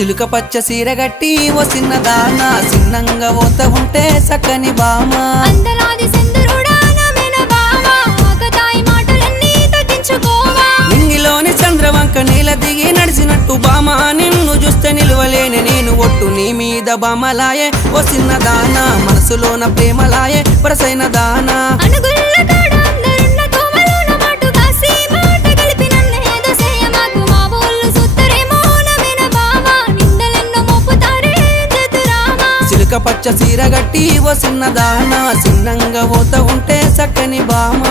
సిలుక పచ్చ సీరగట్టి ఓ చిన్నదానా చిన్నంగా పోత ఉంటే సక్కని బామ అందలాది సింధురుడా నమేన బావా ఆకతాయి మాటలన్నీ తగ్గించుకోవా నింగిలోని చంద్రవంక నీల దిగి నడిచినట్టు బామ నిన్ను చూస్తే నిలువలేని నేను ఒట్టు నీ మీద బామలాయే ఓ చిన్నదానా మనసులోన ప్రేమలాయే వరసైన దానా అనుగుల్ల కాడ అందరున్న కోవలోన మాటు కాసి మాట కలిపి నన్నేదో చేయమాకు మా ఊళ్ళు సుత్తరేమో నమేన బావా నిందలెన్నో మోపుతారే జతురామా సిలుక పచ్చ సీరగట్టి ఓ చిన్నదానా చిన్నంగా పోత ఉంటే సక్కని బామ